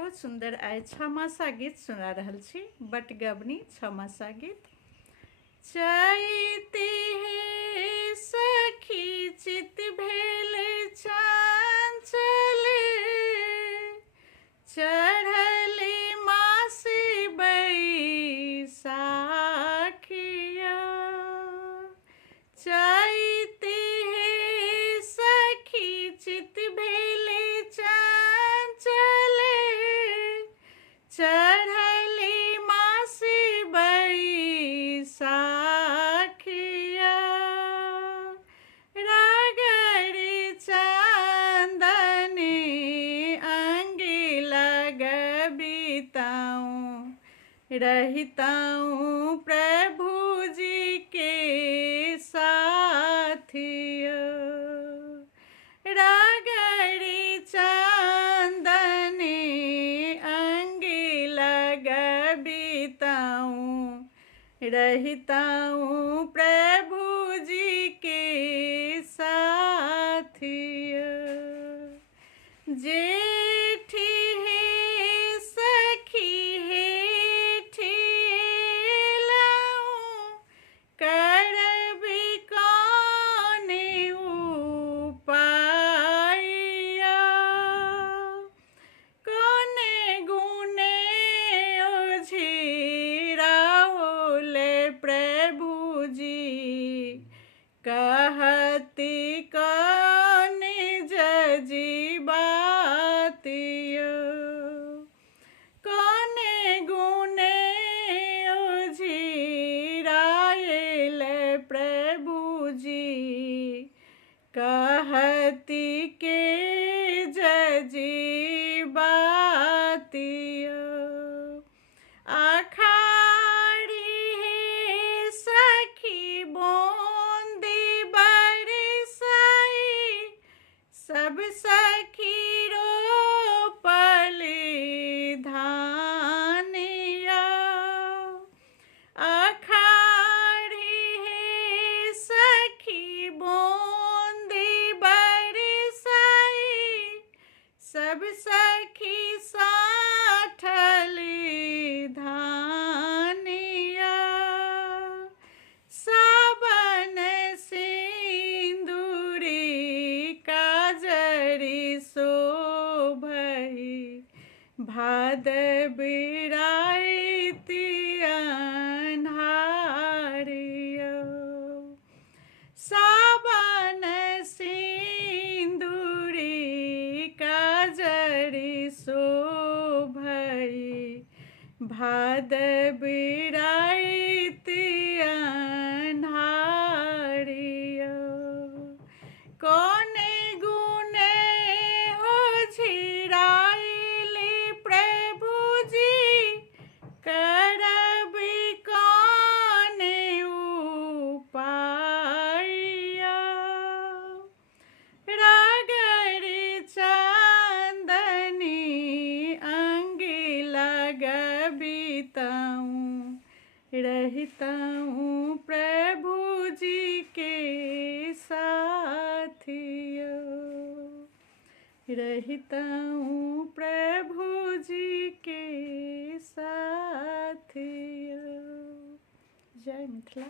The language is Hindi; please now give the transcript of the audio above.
बहुत सुंदर आय छमासा गीत सुना रहल छी बटगबनी छमासा गीत। चैती हे सखी चित भेल चंचल, चढ़ली मासी बैसाखिया। चैती हे सखी चित भेल चंचल, चढ़ली मासी बैसाखिया। रगड़ी चंदनी अंगी लगबिताऊँ, रहताऊँ प्रभु जी के साथिया। रगड़ी चंदनी अंगी लगबिताऊँ, रहताऊँ प्रभु जी के साथिया। जेठी हे सखी हेठी लाऊँ, करबी कौने उपाया। कोने गुने ओझिराहुल प्रभु जी, कहती कौने जजिबातिया। कोने गुने ओझिरायल प्रभु जी, कहती के जजिबातिया। आषाढ़ी हे सखी बूंदी बरसाई, सब सखी रोपली धानिया। आषाढ़ी हे सखी बूंदी बरसाई, सब सखी साठली धानिया। सावन सिंदूरी काजरी शोभई, भाद बिराईती अन्हारिया। सावन सिंदूरी काजरी शोभई, भाद बिराईती अन्हारिया। कोने गुने ओझिराइली प्रभु जी, करबी कौने उपाया। रगड़ी चंदनी अंगी लगबिताऊँ, रहताऊँ प्रभु जी के साथिया। रहताऊँ प्रभु जी के साथिया। जय मिथिला।